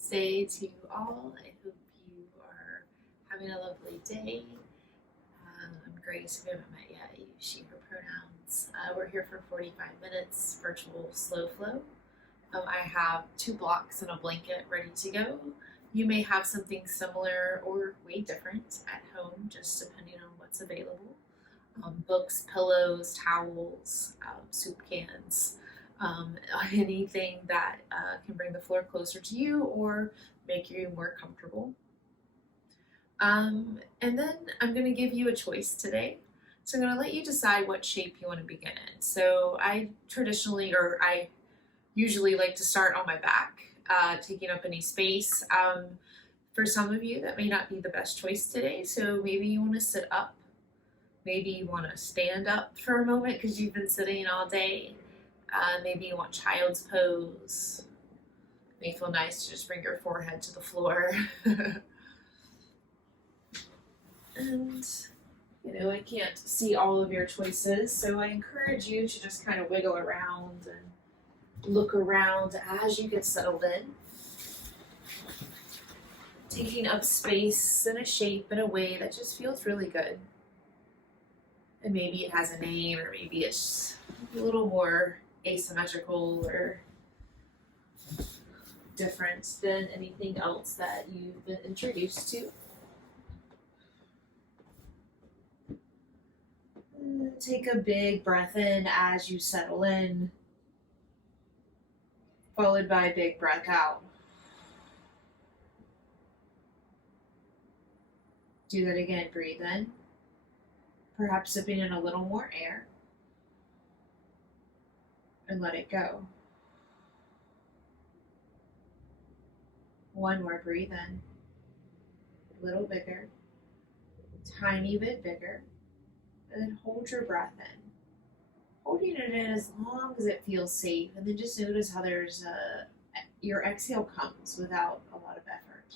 Wednesday to you all. I hope you are having a lovely day. I'm Grace. If you haven't met yet, I use she, her pronouns. We're here for 45 minutes, virtual slow flow. I have 2 blocks and a blanket ready to go. You may have something similar or way different at home, just depending on what's available. Books, pillows, towels, soup cans, anything that can bring the floor closer to you or make you more comfortable. And then I'm going to give you a choice today. So I'm going to let you decide what shape you want to begin in. So I usually like to start on my back, taking up any space. For some of you, that may not be the best choice today. So maybe you want to sit up. Maybe you want to stand up for a moment because you've been sitting all day. Maybe you want child's pose. It may feel nice to just bring your forehead to the floor. And, I can't see all of your choices, so I encourage you to just kind of wiggle around and look around as you get settled in. Taking up space in a shape in a way that just feels really good. And maybe it has a name, or maybe it's a little more asymmetrical or different than anything else that you've been introduced to. Take a big breath in as you settle in, followed by a big breath out. Do that again. Breathe in, perhaps sipping in a little more air, and let it go. One more. Breathe in, a little bigger, tiny bit bigger, and then hold your breath in. Holding it in as long as it feels safe, and then just notice how your exhale comes without a lot of effort.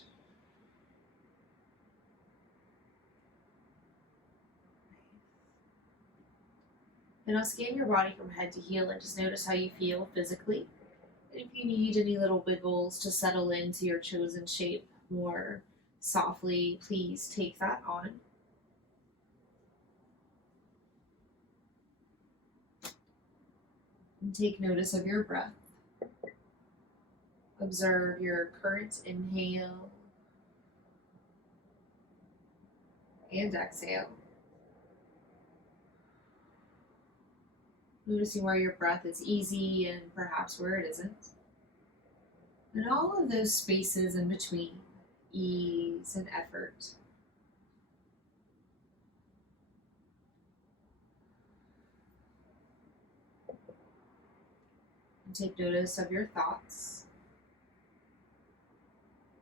Then I'll scan your body from head to heel and just notice how you feel physically. And if you need any little wiggles to settle into your chosen shape more softly, please take that on. And take notice of your breath. Observe your current inhale and exhale. Noticing where your breath is easy and perhaps where it isn't. And all of those spaces in between, ease and effort. And take notice of your thoughts.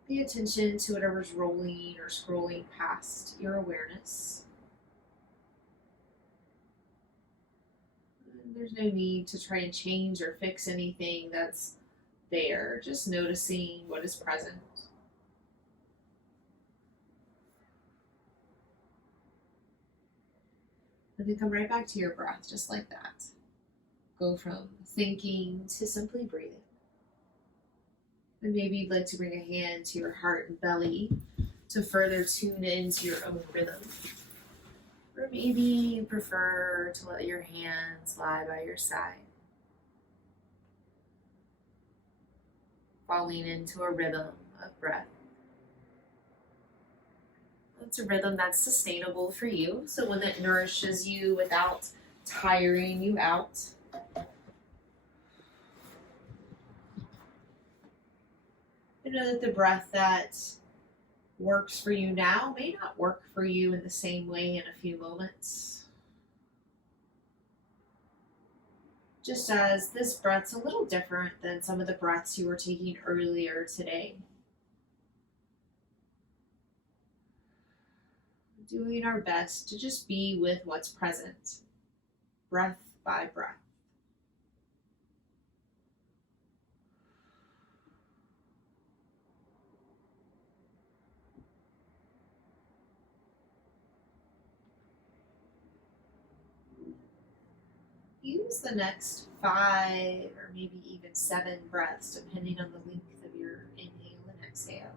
Pay attention to whatever's rolling or scrolling past your awareness. There's no need to try and change or fix anything that's there, just noticing what is present. And then come right back to your breath, just like that. Go from thinking to simply breathing. And maybe you'd like to bring a hand to your heart and belly to further tune into your own rhythm. Or maybe you prefer to let your hands lie by your side, falling into a rhythm of breath. It's a rhythm that's sustainable for you, so one that nourishes you without tiring you out. You know that the breath that works for you now may not work for you in the same way in a few moments. Just as this breath's a little different than some of the breaths you were taking earlier today. Doing our best to just be with what's present, breath by breath. Use the next 5 or maybe even 7 breaths, depending on the length of your inhale and exhale.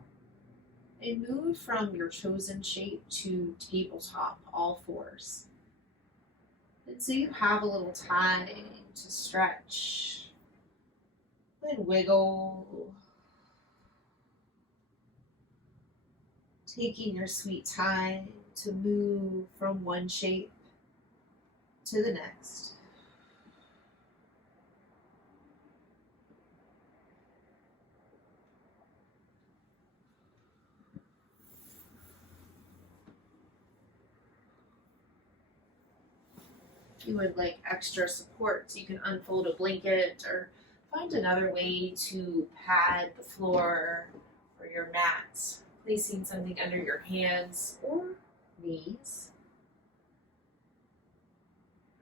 And move from your chosen shape to tabletop, all fours. And so you have a little time to stretch and wiggle, taking your sweet time to move from one shape to the next. If you would like extra support, you can unfold a blanket or find another way to pad the floor or your mat, placing something under your hands or knees.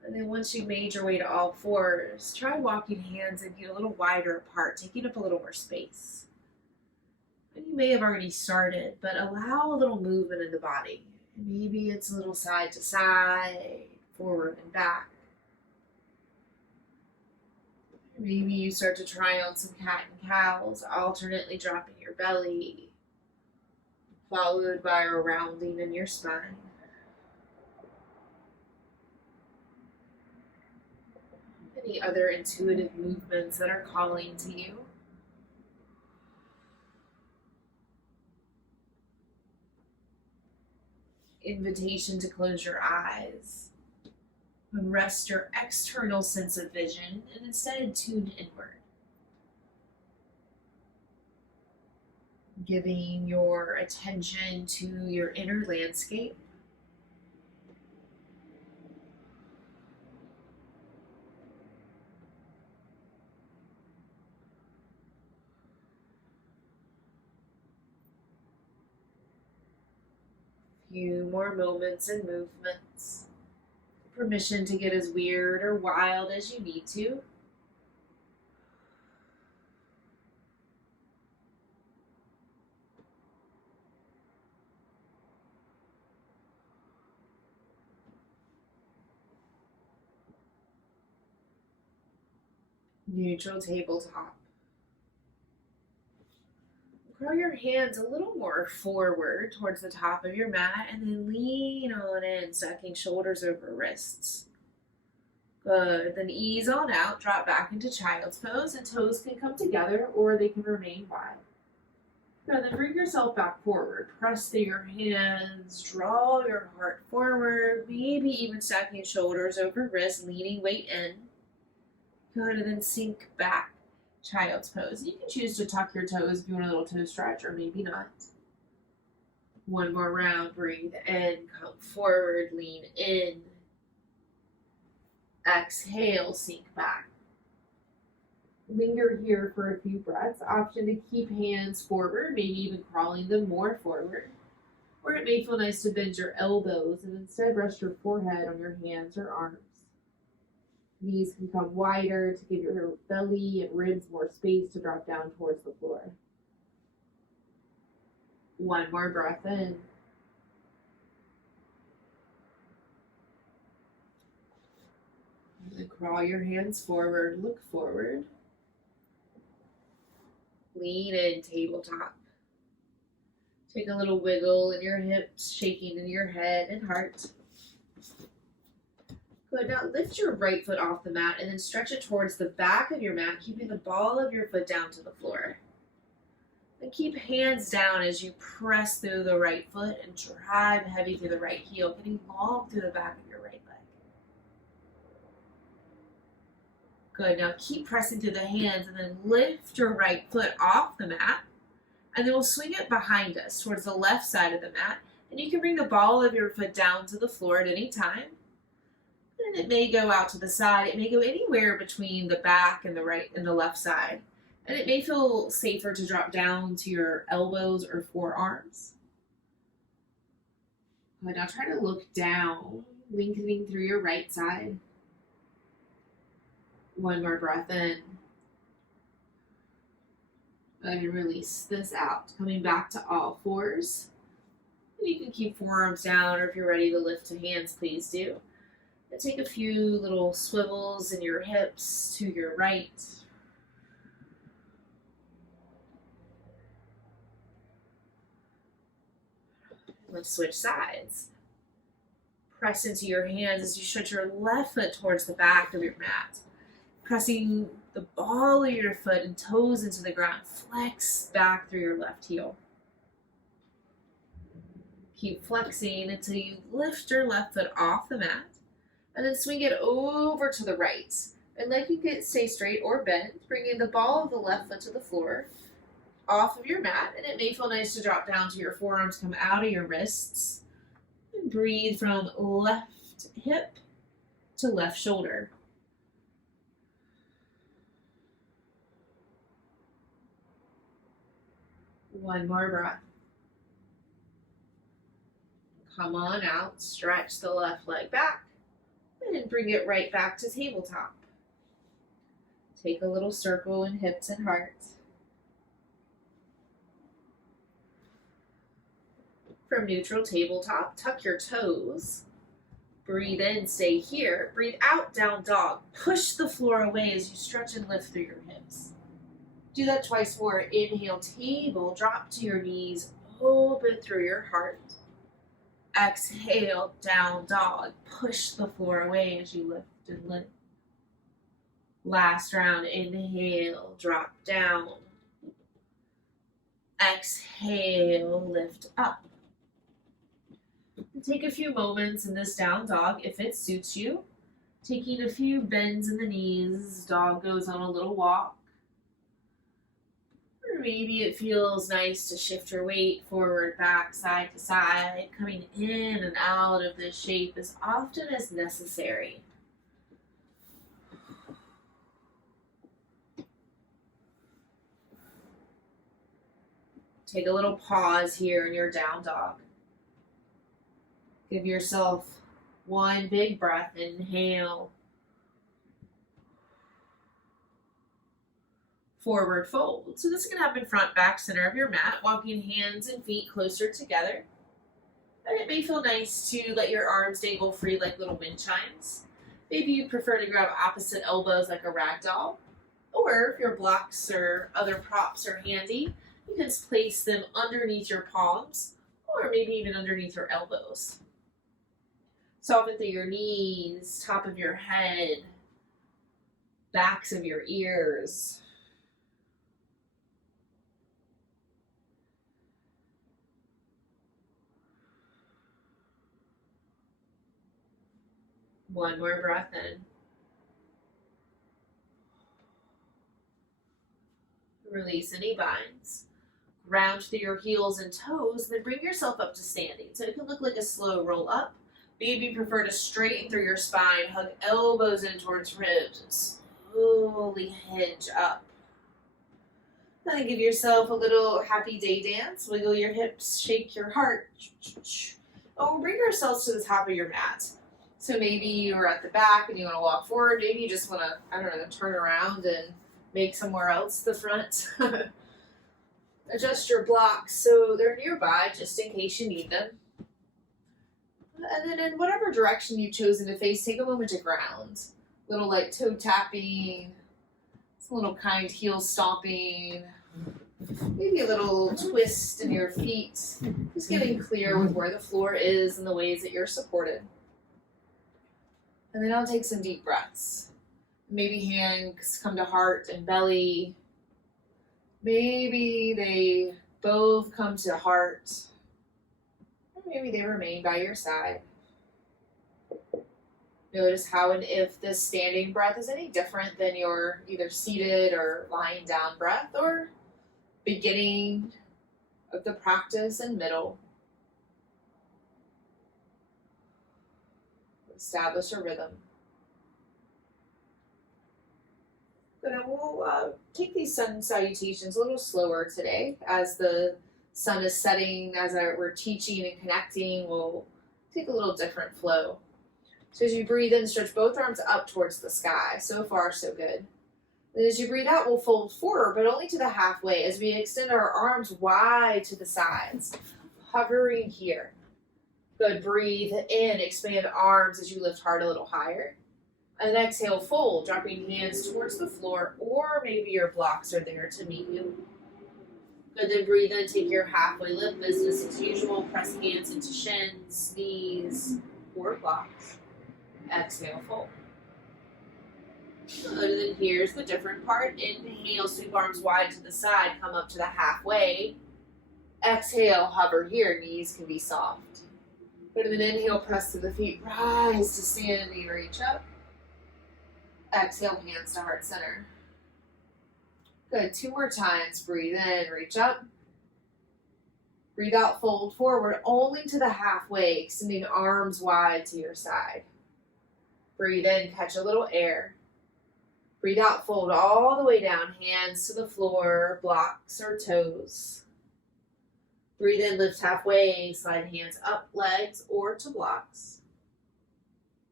And then once you've made your way to all fours, try walking hands and feet a little wider apart, taking up a little more space. And you may have already started, but allow a little movement in the body. Maybe it's a little side to side, forward and back. Maybe you start to try on some cat and cows, alternately dropping your belly, followed by a rounding in your spine. Any other intuitive movements that are calling to you? Invitation to close your eyes and rest your external sense of vision and instead tune inward. Giving your attention to your inner landscape. Few more moments and movements. Permission to get as weird or wild as you need to. Neutral tabletop. Curl your hands a little more forward towards the top of your mat and then lean on in, sucking shoulders over wrists. Good. Then ease on out, drop back into child's pose, and toes can come together or they can remain wide. Good. Then bring yourself back forward. Press through your hands, draw your heart forward, maybe even stacking shoulders over wrists, leaning weight in. Good. And then sink back. Child's pose. You can choose to tuck your toes if you want a little toe stretch, or maybe not. One more round. Breathe in, come forward, lean in. Exhale, sink back. Linger here for a few breaths. Option to keep hands forward, maybe even crawling them more forward. Or it may feel nice to bend your elbows and instead rest your forehead on your hands or arms. Knees can come wider to give your belly and ribs more space to drop down towards the floor. One more breath in. And crawl your hands forward, look forward. Lean in, tabletop. Take a little wiggle in your hips, shaking in your head and heart. Good. Now lift your right foot off the mat and then stretch it towards the back of your mat, keeping the ball of your foot down to the floor. And keep hands down as you press through the right foot and drive heavy through the right heel, getting long through the back of your right leg. Good. Now keep pressing through the hands and then lift your right foot off the mat. And then we'll swing it behind us towards the left side of the mat. And you can bring the ball of your foot down to the floor at any time. And it may go out to the side. It may go anywhere between the back and the right and the left side. And it may feel safer to drop down to your elbows or forearms. Good. Now try to look down, lengthening through your right side. One more breath in. And release this out. Coming back to all fours. And you can keep forearms down, or if you're ready to lift to hands, please do. And take a few little swivels in your hips to your right. Let's switch sides. Press into your hands as you stretch your left foot towards the back of your mat. Pressing the ball of your foot and toes into the ground. Flex back through your left heel. Keep flexing until you lift your left foot off the mat. And then swing it over to the right. And let you stay straight or bent, bringing the ball of the left foot to the floor, off of your mat. And it may feel nice to drop down to your forearms, come out of your wrists. And breathe from left hip to left shoulder. One more breath. Come on out, stretch the left leg back, and bring it right back to tabletop. Take a little circle in hips and heart. From neutral tabletop, tuck your toes. Breathe in, stay here. Breathe out, down dog. Push the floor away as you stretch and lift through your hips. Do that twice more. Inhale, table, drop to your knees, open through your heart. Exhale, down dog. Push the floor away as you lift and lift. Last round, inhale, drop down. Exhale, lift up. Take a few moments in this down dog if it suits you. Taking a few bends in the knees, dog goes on a little walk. Or maybe it feels nice to shift your weight forward, back, side to side, coming in and out of this shape as often as necessary. Take a little pause here in your down dog. Give yourself one big breath. Inhale. Forward fold. So this can happen front, back, center of your mat, walking hands and feet closer together. And it may feel nice to let your arms dangle free like little wind chimes. Maybe you prefer to grab opposite elbows like a rag doll. Or if your blocks or other props are handy, you can place them underneath your palms or maybe even underneath your elbows. Soften through your knees, top of your head, backs of your ears. One more breath in. Release any binds. Ground through your heels and toes, then bring yourself up to standing. So it can look like a slow roll up. Maybe you prefer to straighten through your spine, hug elbows in towards ribs, and slowly hinge up. Then give yourself a little happy day dance. Wiggle your hips, shake your heart. Oh, bring yourselves to the top of your mat. So maybe you're at the back and you want to walk forward. Maybe you just want to, turn around and make somewhere else the front. Adjust your blocks so they're nearby just in case you need them. And then in whatever direction you've chosen to face, take a moment to ground. Little like toe tapping, a little kind heel stomping, maybe a little twist in your feet. Just getting clear with where the floor is and the ways that you're supported. And then I'll take some deep breaths. Maybe hands come to heart and belly. Maybe they both come to heart. Or maybe they remain by your side. Notice how and if this standing breath is any different than your either seated or lying down breath, or beginning of the practice and middle. Establish a rhythm. But we'll take these sun salutations a little slower today. As the sun is setting, as we're teaching and connecting, we'll take a little different flow. So as you breathe in, stretch both arms up towards the sky. So far, so good. And as you breathe out, we'll fold forward, but only to the halfway, as we extend our arms wide to the sides, hovering here. Good, breathe in, expand arms as you lift heart a little higher. And exhale, fold, dropping hands towards the floor, or maybe your blocks are there to meet you. Good, then breathe in, take your halfway lift, business as usual. Press hands into shins, knees, or blocks. Exhale, fold. Good, and then here's the different part. Inhale, sweep arms wide to the side, come up to the halfway. Exhale, hover here, knees can be soft. Good, and then inhale, press to the feet, rise to standing, reach up. Exhale, hands to heart center. Good, 2 more times. Breathe in, reach up. Breathe out, fold forward, only to the halfway, extending arms wide to your side. Breathe in, catch a little air. Breathe out, fold all the way down, hands to the floor, blocks or toes. Breathe in, lift halfway, slide hands up, legs, or to blocks.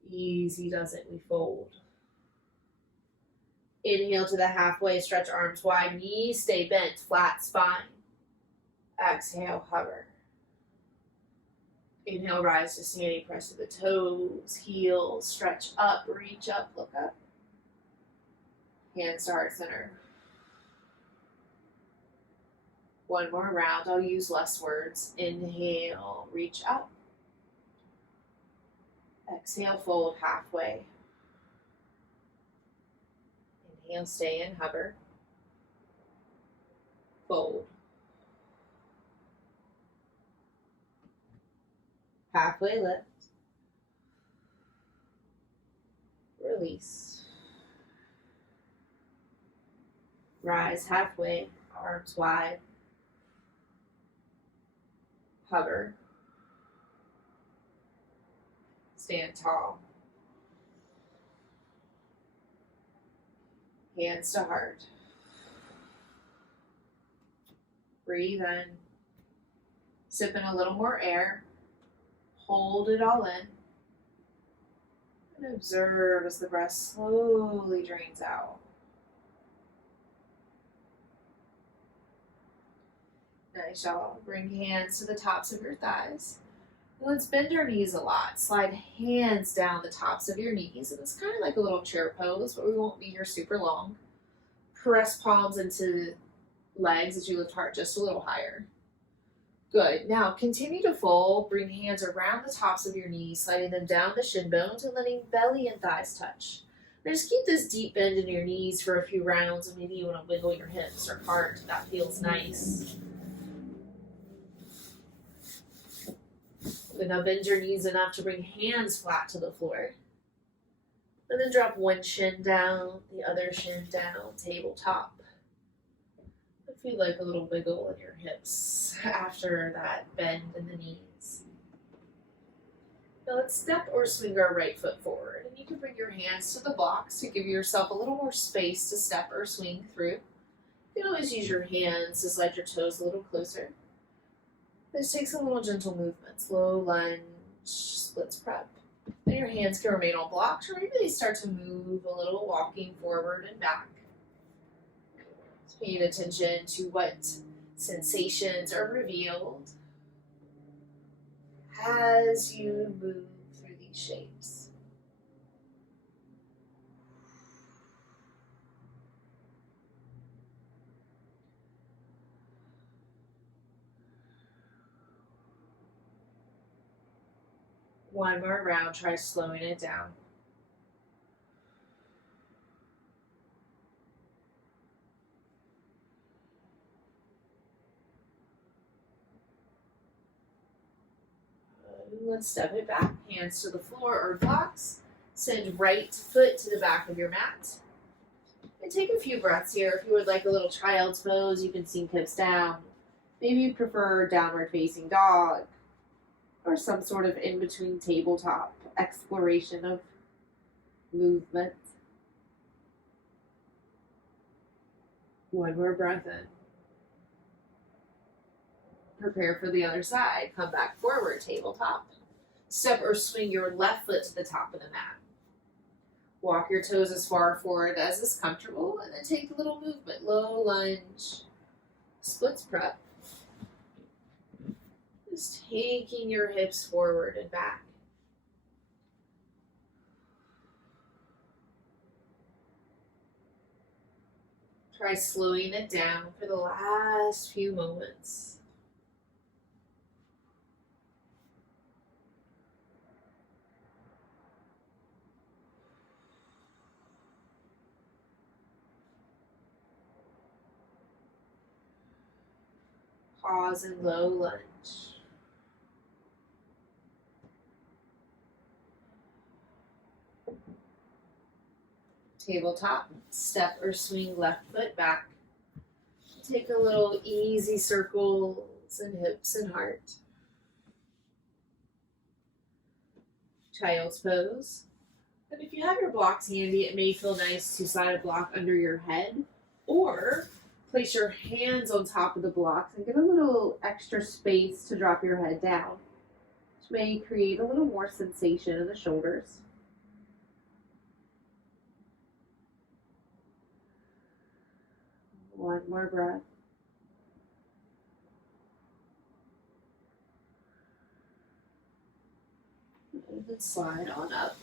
Easy does it, we fold. Inhale to the halfway, stretch arms wide, knees stay bent, flat spine. Exhale, hover. Inhale, rise to standing, press to the toes, heels, stretch up, reach up, look up. Hands to heart center. 1 more round, I'll use less words. Inhale, reach up. Exhale, fold halfway. Inhale, stay in, hover. Fold. Halfway lift. Release. Rise halfway, arms wide. Hover. Stand tall. Hands to heart. Breathe in. Sip in a little more air. Hold it all in. And observe as the breath slowly drains out. Nice, y'all. Bring hands to the tops of your thighs. Let's bend our knees a lot. Slide hands down the tops of your knees. And it's kind of like a little chair pose, but we won't be here super long. Press palms into legs as you lift heart just a little higher. Good. Now continue to fold. Bring hands around the tops of your knees, sliding them down the shin bones and letting belly and thighs touch. Now just keep this deep bend in your knees for a few rounds, and maybe you want to wiggle your hips or heart. That feels nice. Good. Now bend your knees enough to bring hands flat to the floor. And then drop one shin down, the other shin down, tabletop. Feel like a little wiggle in your hips after that bend in the knees. Now let's step or swing our right foot forward. And you can bring your hands to the blocks to give yourself a little more space to step or swing through. You can always use your hands to slide your toes a little closer. This takes a little gentle movements. Low lunge, splits prep. Then your hands can remain on blocks, or maybe they start to move a little, walking forward and back. Paying attention to what sensations are revealed as you move through these shapes. One more round, try slowing it down. Let's step it back, hands to the floor or blocks. Send right foot to the back of your mat. And take a few breaths here. If you would like a little child's pose, you can sink hips down. Maybe you prefer downward facing dog or some sort of in-between tabletop exploration of movement. One more breath in. Prepare for the other side. Come back forward, tabletop. Step or swing your left foot to the top of the mat. Walk your toes as far forward as is comfortable, and then take a little movement. Low lunge, splits prep. Just taking your hips forward and back. Try slowing it down for the last last few moments. Pause in low lunge. Tabletop, step or swing left foot back. Take a little easy circles in hips and heart. Child's pose. And if you have your blocks handy, it may feel nice to slide a block under your head or place your hands on top of the blocks and get a little extra space to drop your head down, which may create a little more sensation in the shoulders. One more breath. And then slide on up.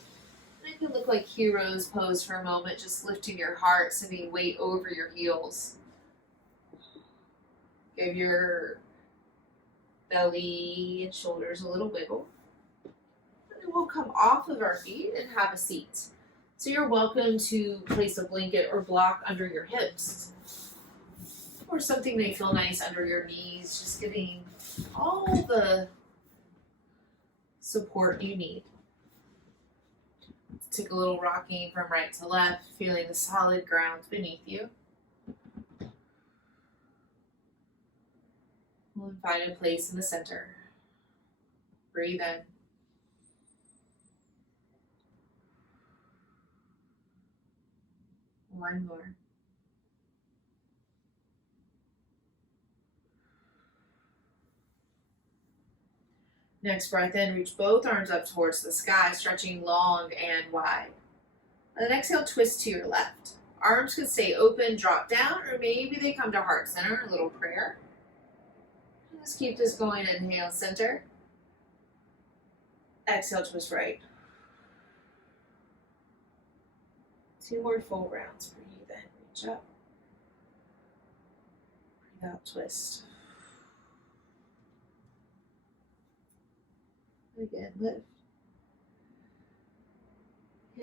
And it can look like hero's pose for a moment, just lifting your heart, sending weight over your heels. Give your belly and shoulders a little wiggle. And then we'll come off of our feet and have a seat. So you're welcome to place a blanket or block under your hips, or something may feel nice under your knees, just giving all the support you need. Take a little rocking from right to left, feeling the solid ground beneath you. And find a place in the center. Breathe in. One more. Next breath in, reach both arms up towards the sky, stretching long and wide. And then exhale, twist to your left. Arms can stay open, drop down, or maybe they come to heart center, a little prayer. Just keep this going. Inhale, center. Exhale, twist right. 2 more full rounds. Breathe in, reach up. Breathe out, twist. Again, lift.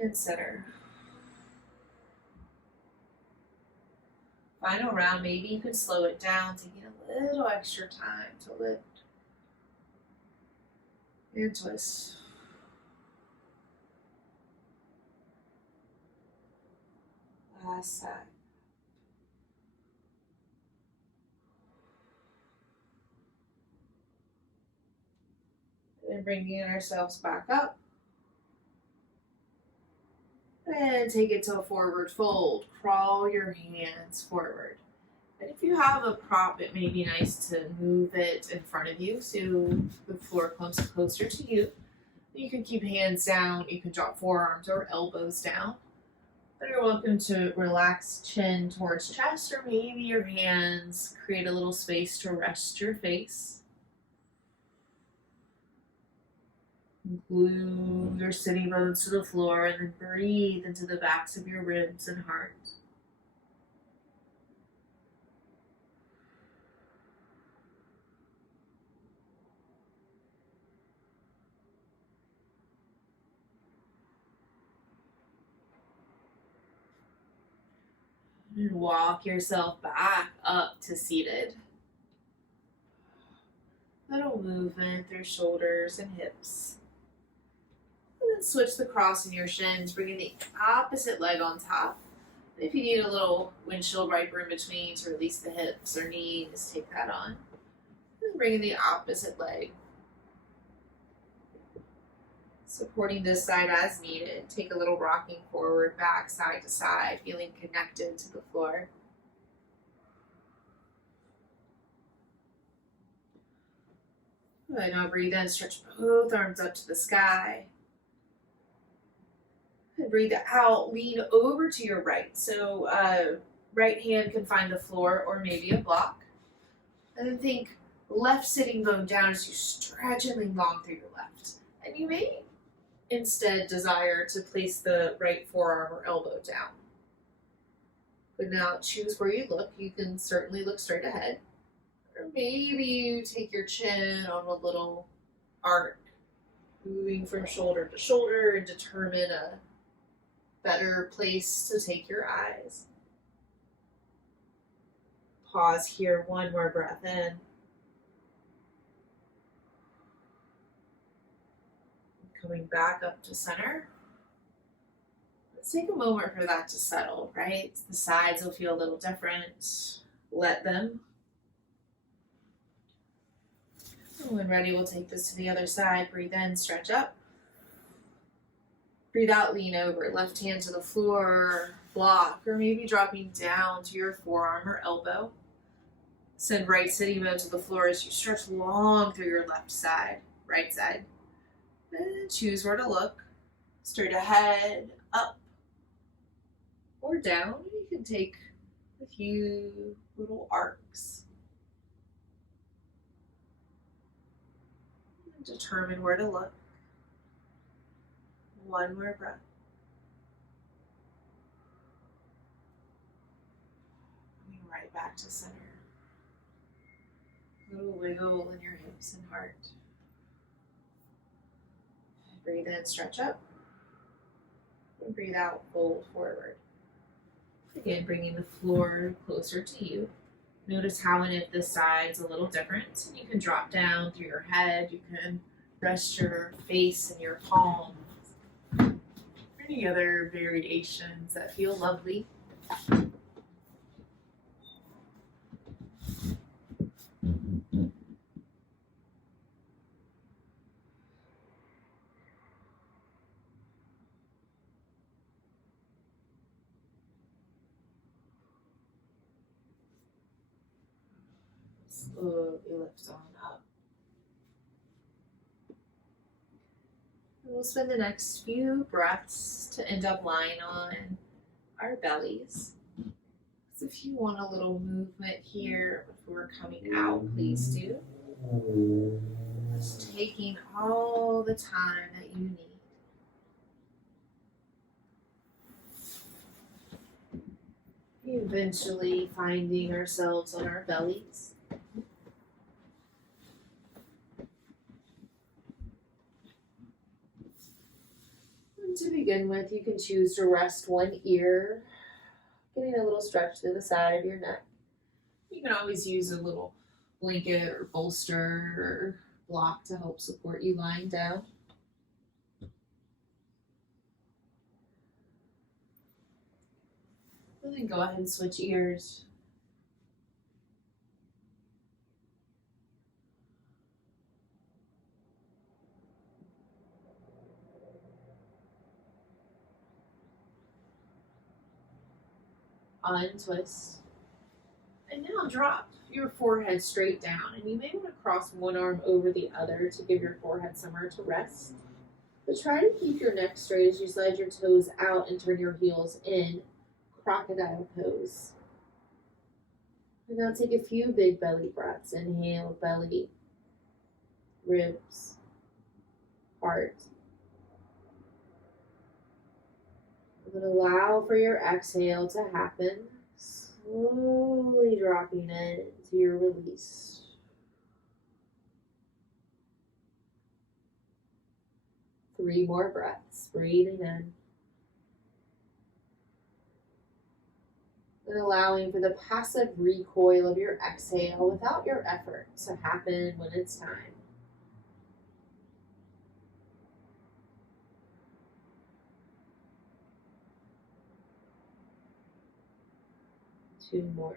And center. Final round, maybe you can slow it down to get a little extra time to lift. And twist. Last side. And bringing ourselves back up. And take it to a forward fold. Crawl your hands forward. And if you have a prop, it may be nice to move it in front of you so the floor comes closer to you. You can keep hands down. You can drop forearms or elbows down. But you're welcome to relax chin towards chest, or maybe your hands create a little space to rest your face. Glue your sitting bones to the floor and then breathe into the backs of your ribs and heart. And walk yourself back up to seated. Little movement through shoulders and hips. And then switch the cross in your shins, bringing the opposite leg on top. And if you need a little windshield wiper in between to release the hips or knees, take that on. And bringing the opposite leg. Supporting this side as needed. Take a little rocking forward, back, side to side, feeling connected to the floor. Good. Now breathe in, stretch both arms up to the sky. And breathe out, lean over to your right. So right hand can find the floor or maybe a block. And then think left sitting bone down as you stretch and lean long through your left. And you may instead desire to place the right forearm or elbow down. But now choose where you look. You can certainly look straight ahead. Or maybe you take your chin on a little arc, moving from shoulder to shoulder, and determine a better place to take your eyes. Pause here, one more breath in. Coming back up to center. Let's take a moment for that to settle, right? The sides will feel a little different. Let them. And when ready, we'll take this to the other side. Breathe in, stretch up. Breathe out, lean over. Left hand to the floor, block, or maybe dropping down to your forearm or elbow. Send right sitting bone to the floor as you stretch long through your left side, right side. And choose where to look. Straight ahead, up, or down. You can take a few little arcs. And determine where to look. One more breath. Coming right back to center. A little wiggle in your hips and heart. Breathe in, stretch up. And breathe out, fold forward. Again, bringing the floor closer to you. Notice how and if the side's a little different. You can drop down through your head. You can rest your face in your palms. Any other variations that feel lovely. Slowly lift on up. And we'll spend the next few breaths to end up lying on our bellies. So if you want a little movement here before coming out, please do. Just taking all the time that you need. Eventually finding ourselves on our bellies. And to begin with, you can choose to rest one ear, getting a little stretch to the side of your neck. You can always use a little blanket or bolster or block to help support you lying down. And then go ahead and switch ears. Untwist. And now drop your forehead straight down. And you may want to cross one arm over the other to give your forehead somewhere to rest. But try to keep your neck straight as you slide your toes out and turn your heels in. Crocodile pose. And now take a few big belly breaths. Inhale, belly, ribs, heart. And then allow for your exhale to happen. Slowly dropping it to your release. Three more breaths. Breathing in. And allowing for the passive recoil of your exhale without your effort to happen when it's time. Two more.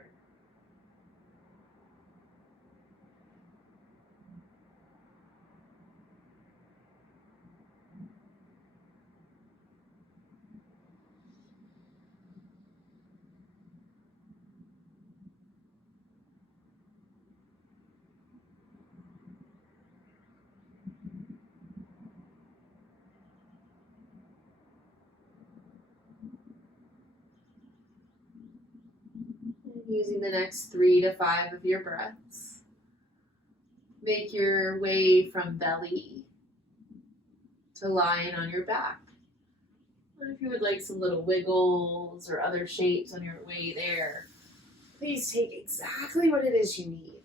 Using the next 3 to 5 of your breaths, make your way from belly to lying on your back. And if you would like some little wiggles or other shapes on your way there, please take exactly what it is you need.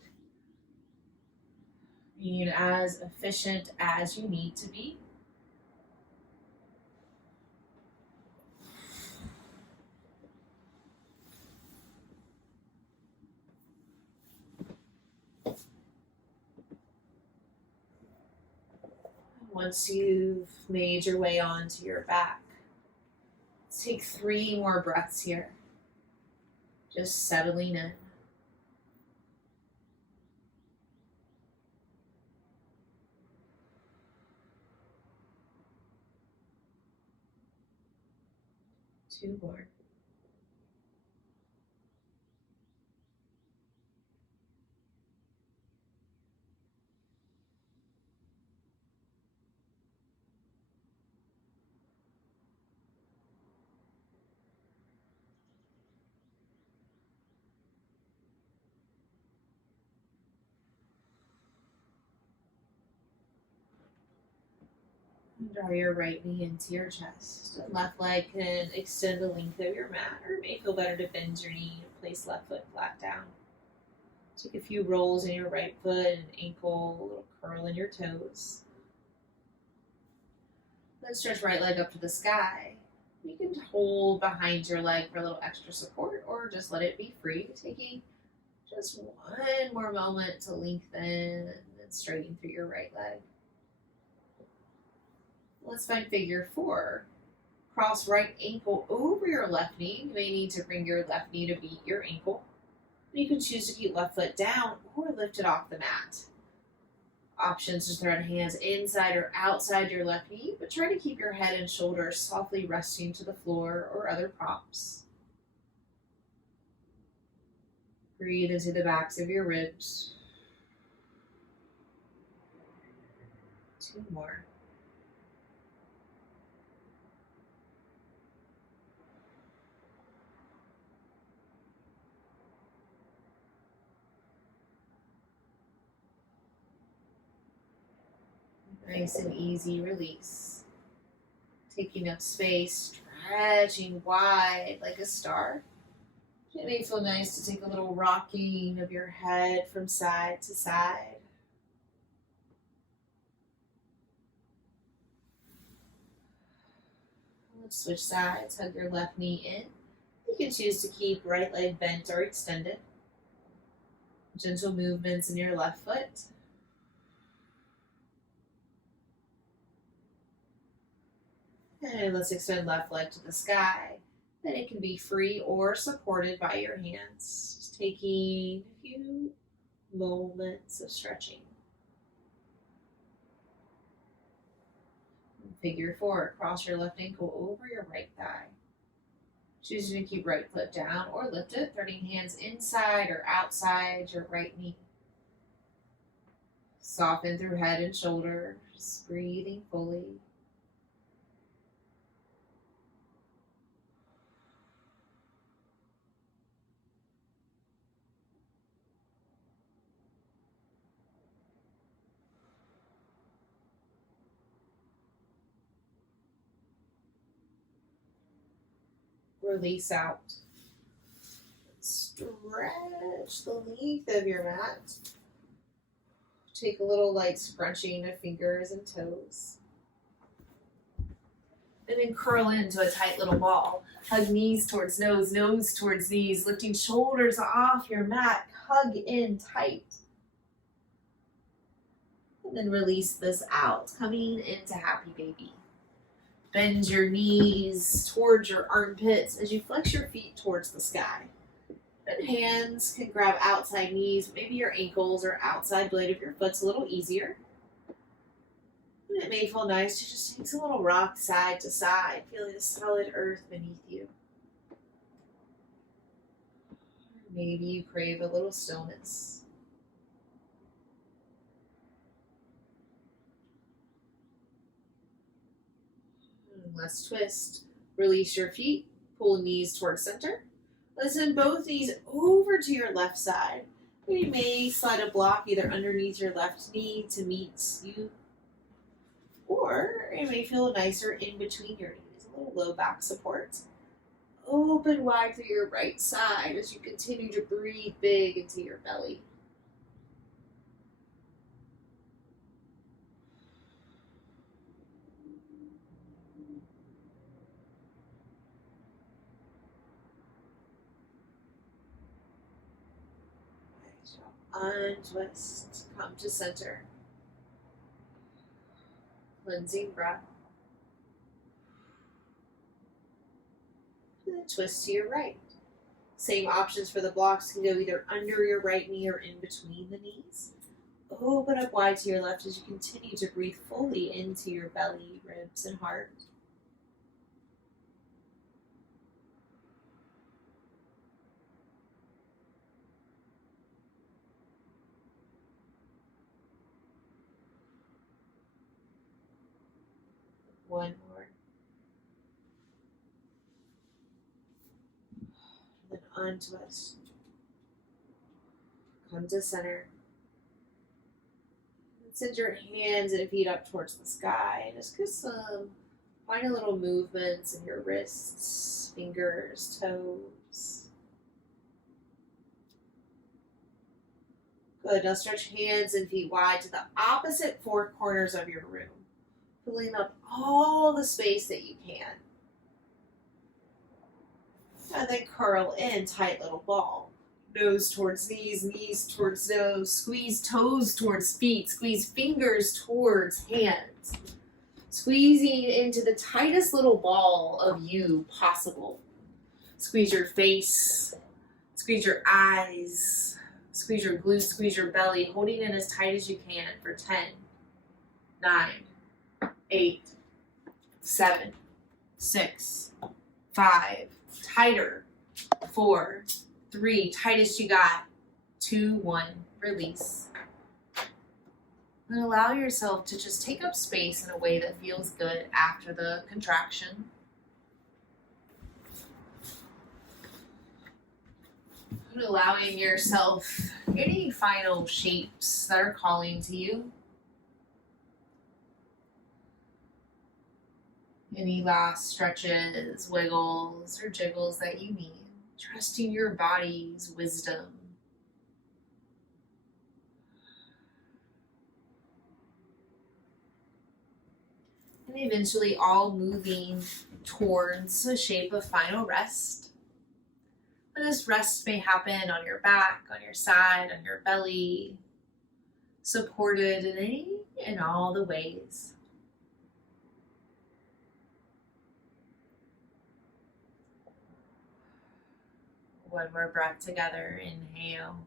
Being as efficient as you need to be. Once you've made your way onto your back, let's take 3 more breaths here. Just settling in. Two more. Draw your right knee into your chest. Left leg can extend the length of your mat, or it may feel better to bend your knee and place left foot flat down. Take a few rolls in your right foot and ankle, a little curl in your toes. Then stretch right leg up to the sky. You can hold behind your leg for a little extra support, or just let it be free, taking just one more moment to lengthen and straighten through your right leg. Let's find figure 4. Cross right ankle over your left knee. You may need to bring your left knee to beat your ankle. You can choose to keep left foot down or lift it off the mat. Options to thread hands inside or outside your left knee, but try to keep your head and shoulders softly resting to the floor or other props. Breathe into the backs of your ribs. 2 more. Nice and easy release. Taking up space, stretching wide like a star. It may feel nice to take a little rocking of your head from side to side. Let's switch sides, hug your left knee in. You can choose to keep right leg bent or extended. Gentle movements in your left foot. And let's extend left leg to the sky. Then it can be free or supported by your hands. Just taking a few moments of stretching. Figure 4, cross your left ankle over your right thigh. Choosing to keep right foot down or lift it, threading hands inside or outside your right knee. Soften through head and shoulders, breathing fully. Release out. Stretch the length of your mat. Take a little light scrunching of fingers and toes. And then curl into a tight little ball. Hug knees towards nose, nose towards knees, lifting shoulders off your mat. Hug in tight. And then release this out, coming into happy baby. Bend your knees towards your armpits as you flex your feet towards the sky. And hands can grab outside knees, maybe your ankles or outside blade of your foot's a little easier. And it may feel nice to just take a little rock side to side, feeling the solid earth beneath you. Maybe you crave a little stillness. And let's twist. Release your feet, pull knees towards center. Let's send both knees over to your left side. You may slide a block either underneath your left knee to meet you, or it may feel nicer in between your knees, a little low back support. Open wide through your right side as you continue to breathe big into your belly. Untwist. Come to center. Cleansing breath. And then twist to your right. Same options for the blocks. Can go either under your right knee or in between the knees. Open up wide to your left as you continue to breathe fully into your belly, ribs, and heart. One more. And then untwist. Come to center. And send your hands and feet up towards the sky. And just get some tiny little movements in your wrists, fingers, toes. Good. Now stretch hands and feet wide to the opposite four corners of your room, filling up all the space that you can. And then curl in, tight little ball. Nose towards knees, knees towards nose. Squeeze toes towards feet. Squeeze fingers towards hands. Squeezing into the tightest little ball of you possible. Squeeze your face. Squeeze your eyes. Squeeze your glutes, squeeze your belly, holding in as tight as you can for 10, 9, 8, 7, 6, 5, tighter, 4, 3, tightest you got, 2, 1, release. And allow yourself to just take up space in a way that feels good after the contraction. And allowing yourself any final shapes that are calling to you. Any last stretches, wiggles, or jiggles that you need. Trusting your body's wisdom. And eventually all moving towards a shape of final rest. And this rest may happen on your back, on your side, on your belly, supported in any and all the ways. One more breath together. Inhale.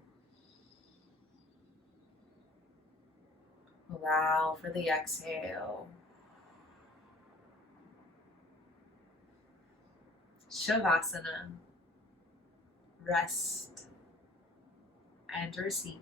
Allow for the exhale. Shavasana. Rest and receive.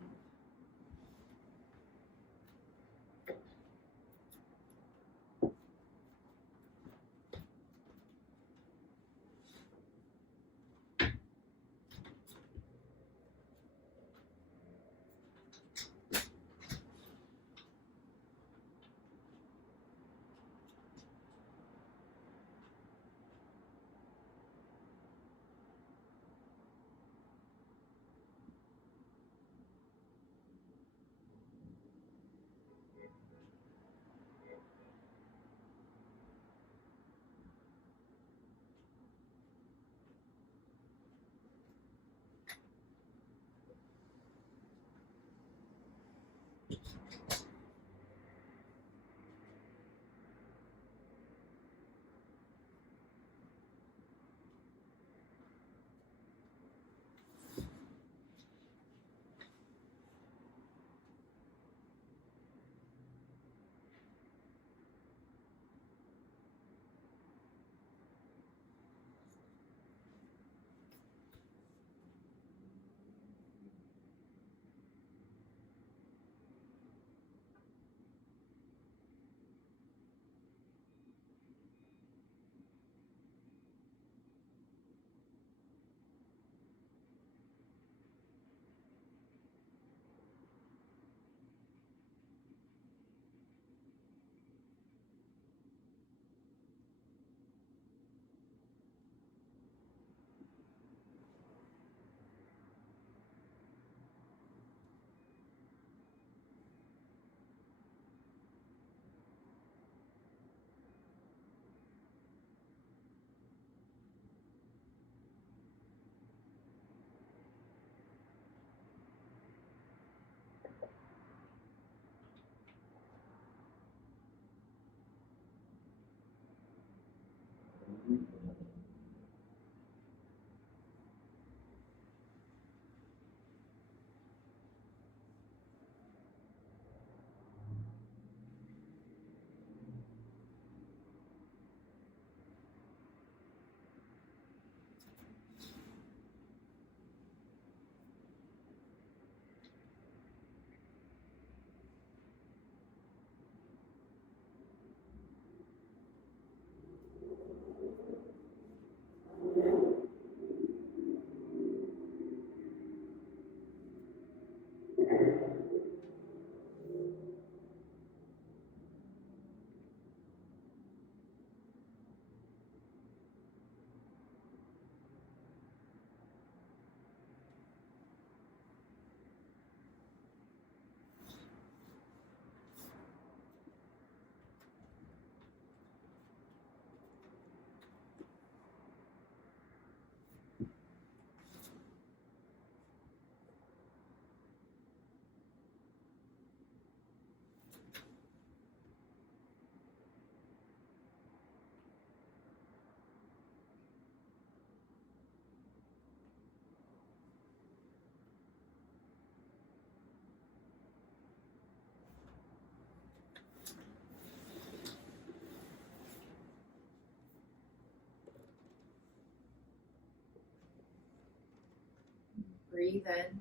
Breathe in.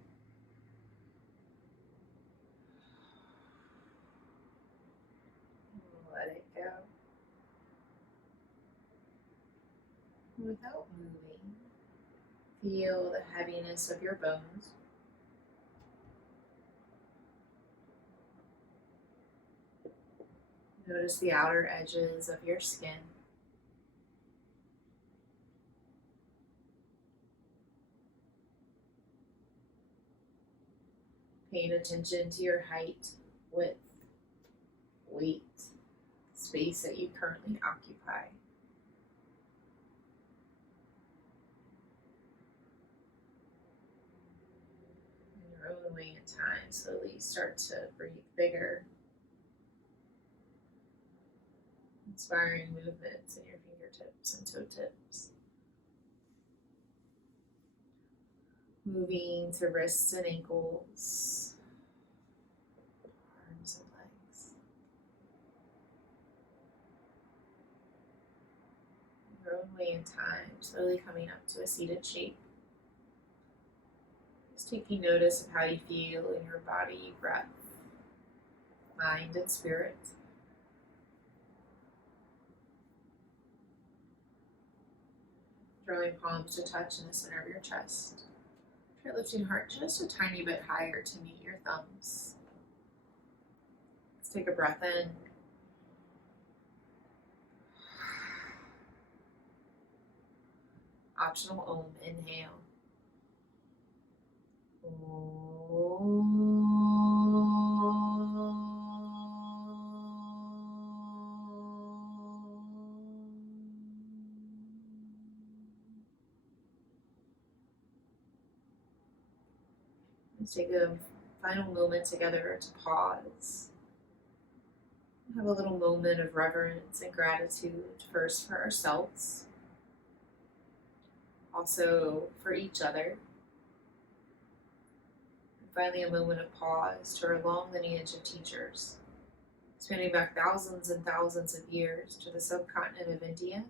Let it go. Without moving, feel the heaviness of your bones. Notice the outer edges of your skin. Paying attention to your height, width, weight, space that you currently occupy. In your own way and time, slowly start to breathe bigger. Inspiring movements in your fingertips and toe tips. Moving to wrists and ankles, arms and legs. In your own way and time, slowly coming up to a seated shape. Just taking notice of how you feel in your body, breath, mind, and spirit. Drawing palms to touch in the center of your chest. Try lifting heart just a tiny bit higher to meet your thumbs. Let's take a breath in. Optional Om, inhale. Let's take a final moment together to pause. Have a little moment of reverence and gratitude, first for ourselves, also for each other. And finally, a moment of pause to our long lineage of teachers, spanning back thousands and thousands of years to the subcontinent of India,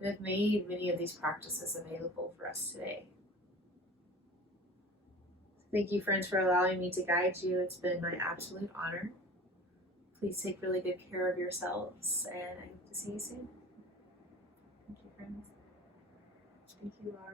that have made many of these practices available for us today. Thank you, friends, for allowing me to guide you. It's been my absolute honor. Please take really good care of yourselves, and I hope to see you soon. Thank you, friends. Thank you, Laura.